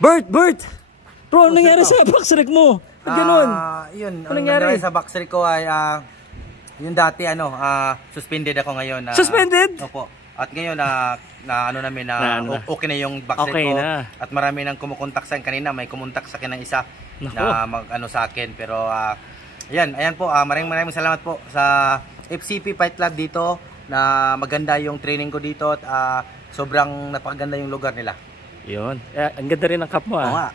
Bert! Bro, anong nangyari sa backstreak mo? Ba't ganun? Yun, ang nangyari sa backstreak ko ay yung dati suspended ako ngayon. Suspended? Opo. At ngayon okay na yung backstreak okay ko. Na. At marami nang kumukontak sa akin kanina, may kumontak sa akin ng isa na sa akin, pero ayan po, maraming salamat po sa FCP Fight Club dito, na maganda yung training ko dito at sobrang napakaganda yung lugar nila. Yun. Ang ganda rin ng cup mo Oo nga.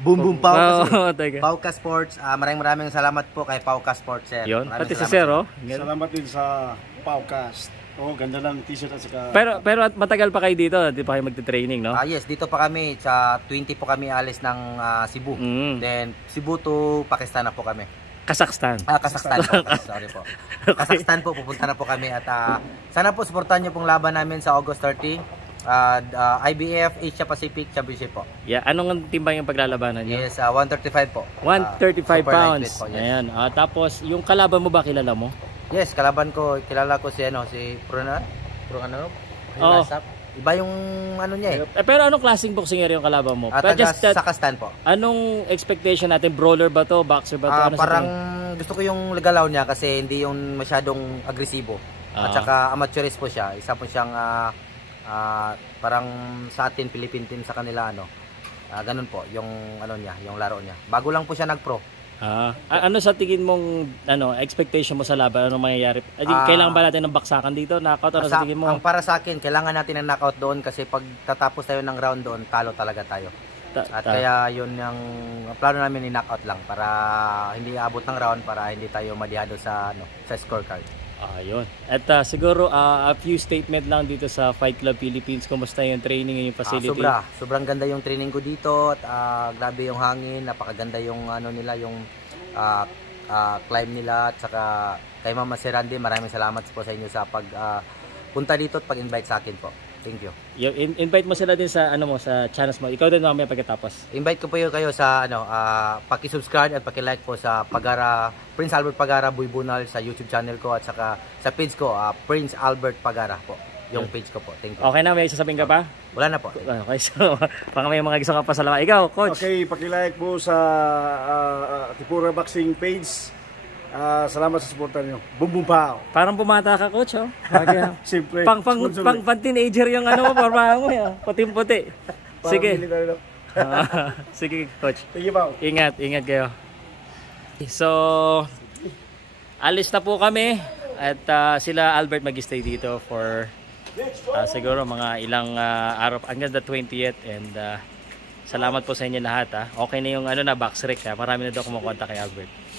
Boom Pauka Sports. Maraming salamat po kay Pauka Sports, sir. Yun. Pati si Sir, oh. Salamat din sa Pauka. Oh, ganda ng t-shirt at saka... Pero matagal pa kayo dito, di pa kayo magte-training, no? Yes, dito pa kami. Sa 20 po kami alis ng Cebu. Then Cebu to Pakistan na po kami. Kazakhstan. Kazakhstan po. Sorry po. Kazakhstan po, pupunta na po kami. At sana po supportan nyo pong laban namin sa August 30. IBF Asia Pacific Championship po. Yeah, anong timbang yung paglalabanan nyo? Yes, 135 po. 135 pounds. Po, yes. Ayan. Tapos, yung kalaban mo ba kilala mo? Yes, kalaban ko, kilala ko si Prunan. Oh. Iba yung niya eh. Pero anong klaseng boxingero yung kalaban mo? Sa Kazakhstan po. Anong expectation natin? Brawler ba to? Boxer ba to? Parang gusto ko yung galaw niya kasi hindi yung masyadong agresibo. At saka amateurist po siya. Isa po siyang parang sa atin Philippine team, sa kanila ganun po yung niya, yung laro niya. Bago lang po siya nag-pro. Ano sa tingin mong expectation mo sa laban? Ano mangyayari? Kailangan ba natin ng baksakan dito? Knockout? Ano sa tingin mo? Ang para sa akin, kailangan natin ng knockout doon kasi pag tatapos tayo ng round doon, talo talaga tayo. At kaya yun yung plano namin, ni knockout lang para hindi abot ng round, para hindi tayo madihado sa scorecard. Ayun. At siguro a few statement lang dito sa Fight Club Philippines. Kumusta yung training, yung facility? Sobrang ganda yung training ko dito at grabe yung hangin, napakaganda yung nila, yung climb nila, at saka kay Mama Sir Randy, maraming salamat po sa inyo sa punta dito at pag-invite sa akin po. Thank you. Invite mo sila din sa sa channels mo. Ikaw din mamaya pagkatapos. Invite ko po kayo sa paki-subscribe at paki-like po sa Prince Albert Pagara Buybunal sa YouTube channel ko, at saka sa page ko Prince Albert Pagara po. Yung page ko po. Thank you. Okay na, may sasabihin ka pa? Wala na po. Okay, so baka may mga gusto ka pa salamat. Ikaw, coach. Okay, paki-like po sa Tipura Boxing page. Salamat sa suporta niyo. Boom pow. Parang bumata ka, coach, oh. Siyempre. Pang teenager yung forma mo, puting-puti. Sige. Sige, coach. Sige, Pao. Ingat kayo. So, alis na po kami at sila Albert mag-stay dito for siguro mga ilang araw hanggang the 20th, and salamat po sa inyo lahat. Okay na yung box rec. Marami na daw kumukontak kay Albert.